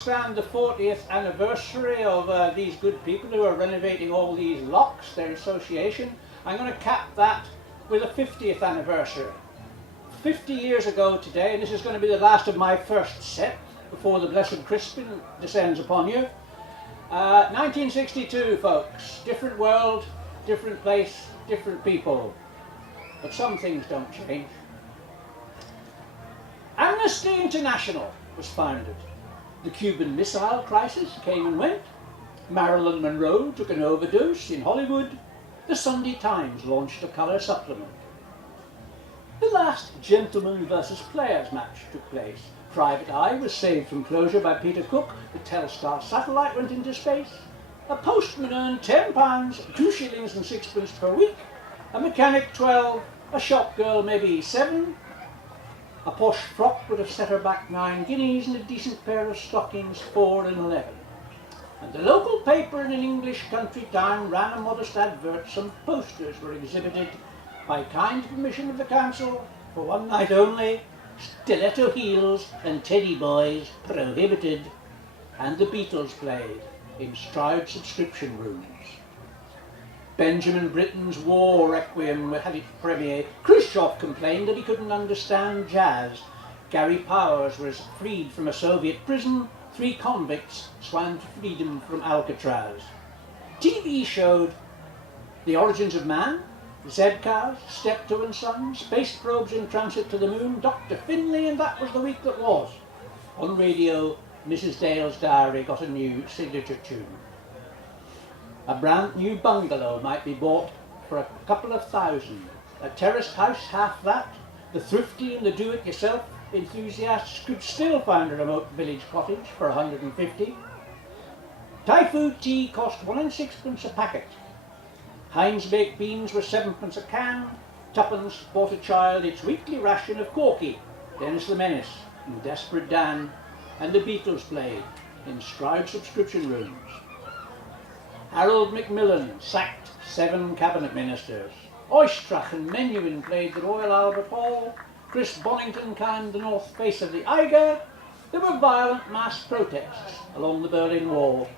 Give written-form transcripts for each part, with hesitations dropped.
Stand the 40th anniversary of these good people who are renovating all these locks, their association. I'm going to cap that with a 50th anniversary. 50 years ago today, and this is going to be the last of my first set before the blessed Crispin descends upon you. 1962, folks. Different world, different place, different people. But some things don't change. Amnesty International was founded. The Cuban Missile Crisis came and went. Marilyn Monroe took an overdose in Hollywood. The Sunday Times launched a colour supplement. The last Gentlemen versus Players match took place. Private Eye was saved from closure by Peter Cook. The Telstar satellite went into space. A postman earned £10, 2 shillings and 6pence per week. A mechanic 12, a shop girl maybe 7. A posh frock would have set her back 9 guineas and a decent pair of stockings 4 and 11. And the local paper in an English country town ran a modest advert. Some posters were exhibited by kind permission of the council for one night only. Stiletto heels and teddy boys prohibited. And the Beatles played in Stroud subscription rooms. Benjamin Britten's War Requiem had its premiere. Khrushchev complained that he couldn't understand jazz. Gary Powers was freed from a Soviet prison. 3 convicts swam to freedom from Alcatraz. TV showed The Origins of Man, Z-Cars, Steptoe and Son, space probes in transit to the moon, Dr. Finlay, and that was the week that was. On radio, Mrs. Dale's Diary got a new signature tune. A brand new bungalow might be bought for a couple of thousand. A terraced house, half that. The thrifty and the do-it-yourself enthusiasts could still find a remote village cottage for 150. Thai food tea cost 1 and 6pence a packet. Heinz baked beans were 7pence a can. 2pence bought a child its weekly ration of Corky, Dennis the Menace, and Desperate Dan, and the Beatles played in Stroud subscription rooms. Harold Macmillan sacked 7 cabinet ministers. Oistrach and Menuhin played the Royal Albert Hall. Chris Bonington climbed the north face of the Eiger. There were violent mass protests along the Berlin Wall.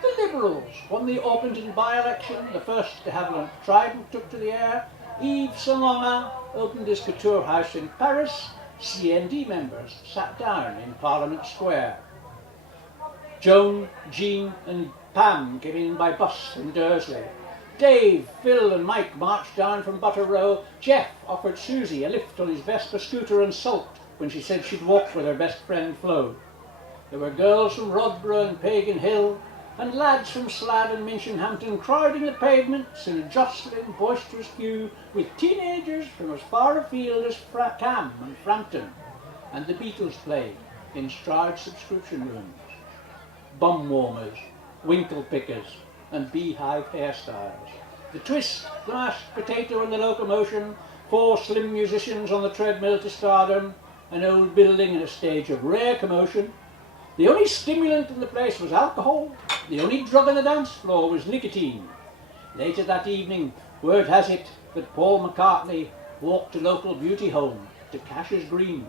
The Liberals won the Orpington by-election, the first de Havilland Trident took to the air. Yves Saint Laurent opened his couture house in Paris. CND members sat down in Parliament Square. Joan, Jean and Pam came in by bus from Dursley. Dave, Phil and Mike marched down from Butter Row. Jeff offered Susie a lift on his Vespa scooter and sulked when she said she'd walk with her best friend Flo. There were girls from Rodborough and Pagan Hill and lads from Slad and Minchinhampton crowding the pavements in a jostling, boisterous queue with teenagers from as far afield as Cam and Frampton. And the Beatles played in Stroud subscription rooms. Bum warmers, winkle pickers and beehive hairstyles. The twist, the mashed potato and the locomotion, 4 slim musicians on the treadmill to stardom, an old building and a stage of rare commotion. The only stimulant in the place was alcohol. The only drug on the dance floor was nicotine. Later that evening, word has it that Paul McCartney walked to local beauty home, to Cash's Green,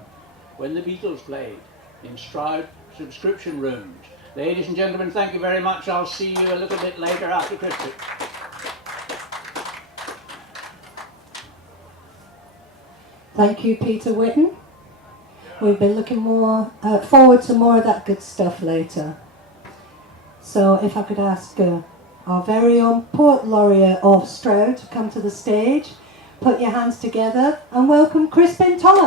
when the Beatles played in Stroud subscription rooms. Ladies and gentlemen, thank you very much. I'll see you a little bit later after Christmas. Thank you, Peter Wyton. We'll be looking forward to more of that good stuff later. So if I could ask our very own Poet Laureate of Stroud to come to the stage, put your hands together and welcome Crispin Thomas.